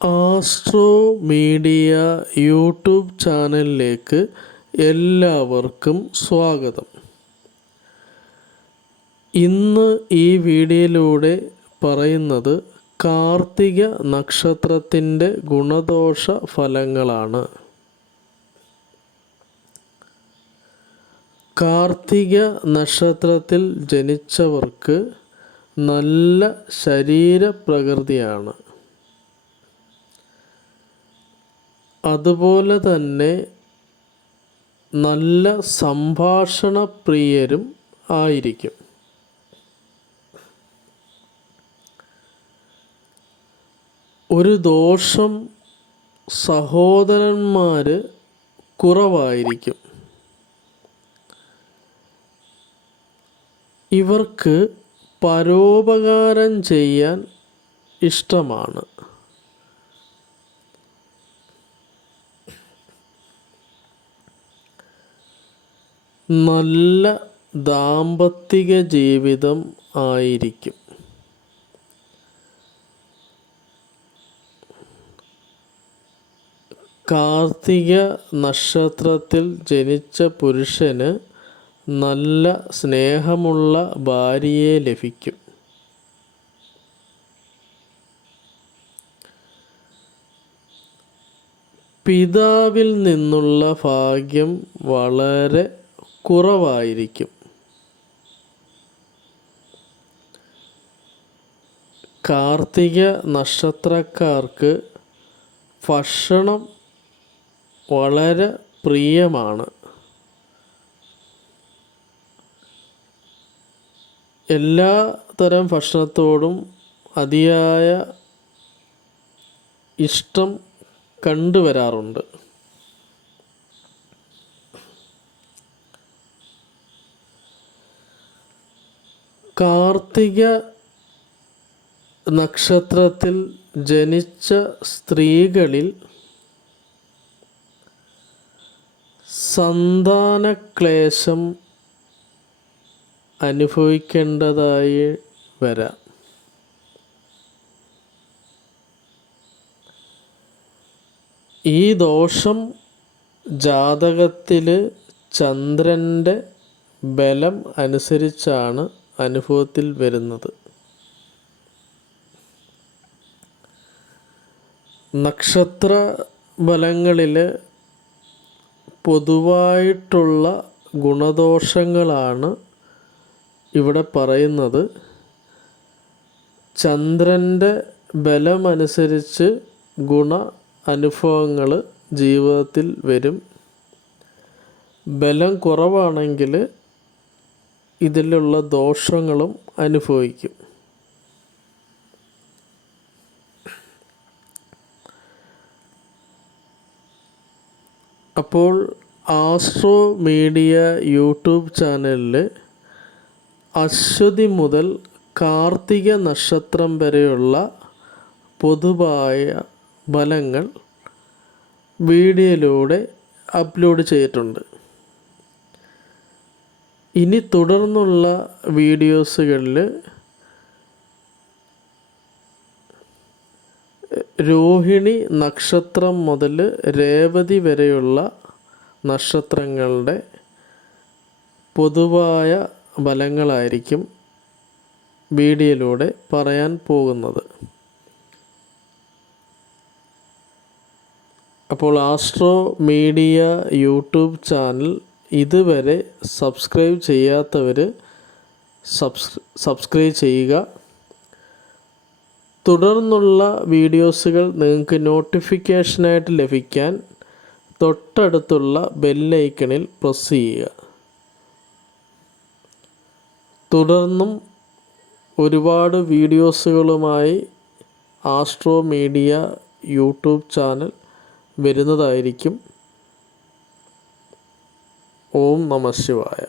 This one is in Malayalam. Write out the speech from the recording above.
ആസ്ട്രോ മീഡിയ യൂട്യൂബ് ചാനലിലേക്ക് എല്ലാവർക്കും സ്വാഗതം. ഇന്ന് ഈ വീഡിയോയിലൂടെ പറയുന്നത് കാർത്തിക നക്ഷത്രത്തിന്റെ ഗുണദോഷ ഫലങ്ങളാണ്. കാർത്തിക നക്ഷത്രത്തിൽ ജനിച്ചവർക്ക് നല്ല ശരീരപ്രകൃതിയാണ്. അതുപോലെ തന്നെ നല്ല സംഭാഷണ പ്രിയരും ആയിരിക്കും. ഒരു ദോഷം സഹോദരന്മാർ കുറവായിരിക്കും. ഇവർക്ക് പരോപകാരം ചെയ്യാൻ ഇഷ്ടമാണ്. നല്ല ദാമ്പത്തിക ജീവിതം ആയിരിക്കും. കാർത്തിക നക്ഷത്രത്തിൽ ജനിച്ച പുരുഷന് നല്ല സ്നേഹമുള്ള ഭാര്യയെ ലഭിക്കും. പിതാവിൽ നിന്നുള്ള ഭാഗ്യം വളരെ കുറവായിരിക്കും. കാർത്തിക നക്ഷത്രക്കാർക്ക് ഭക്ഷണം വളരെ പ്രിയമാണ്. എല്ലാ തരം ഭക്ഷണത്തോടും അതിയായ ഇഷ്ടം കണ്ടുവരാറുണ്ട്. കാർത്തിക നക്ഷത്രത്തിൽ ജനിച്ച സ്ത്രീകളിൽ സന്താനക്ലേശം അനുഭവിക്കേണ്ടതായി വരാം. ഈ ദോഷം ജാതകത്തിൽ ചന്ദ്രന്റെ ബലം അനുസരിച്ചാണ് അനുഭവത്തിൽ വരുന്നത്. നക്ഷത്ര ബലങ്ങളിൽ പൊതുവായിട്ടുള്ള ഗുണദോഷങ്ങളാണ് ഇവിടെ പറയുന്നത്. ചന്ദ്രന്റെ ബലമനുസരിച്ച് ഗുണ അനുഭവങ്ങൾ ജീവിതത്തിൽ വരും. ബലം കുറവാണെങ്കിൽ ഇതിലുള്ള ദോഷങ്ങളും അനുഭവിക്കും. അപ്പോൾ ആസ്ട്രോ മീഡിയ യൂട്യൂബ് ചാനലിൽ അശ്വതി മുതൽ കാർത്തിക നക്ഷത്രം വരെയുള്ള പൊതുവായ ഫലങ്ങൾ വീഡിയോയിലൂടെ അപ്ലോഡ് ചെയ്തിട്ടുണ്ട്. ഇനി തുടർന്നുള്ള വീഡിയോസുകളിൽ രോഹിണി നക്ഷത്രം മുതൽ രേവതി വരെയുള്ള നക്ഷത്രങ്ങളുടെ പൊതുവായ ഫലങ്ങളായിരിക്കും വീഡിയോയിലൂടെ പറയാൻ പോകുന്നത്. അപ്പോൾ ആസ്ട്രോ മീഡിയ യൂട്യൂബ് ചാനൽ ഇതുവരെ സബ്സ്ക്രൈബ് ചെയ്യാത്തവർ സബ്സ് സബ്സ്ക്രൈബ് ചെയ്യുക. തുടർന്നുള്ള വീഡിയോസുകൾ നിങ്ങൾക്ക് നോട്ടിഫിക്കേഷനായിട്ട് ലഭിക്കാൻ തൊട്ടടുത്തുള്ള ബെല്ലൈക്കണിൽ പ്രസ് ചെയ്യുക. തുടർന്നും ഒരുപാട് വീഡിയോസുകളുമായി ആസ്ട്രോ മീഡിയ യൂട്യൂബ് ചാനൽ വരുന്നതായിരിക്കും. ఓం నమ శివాయ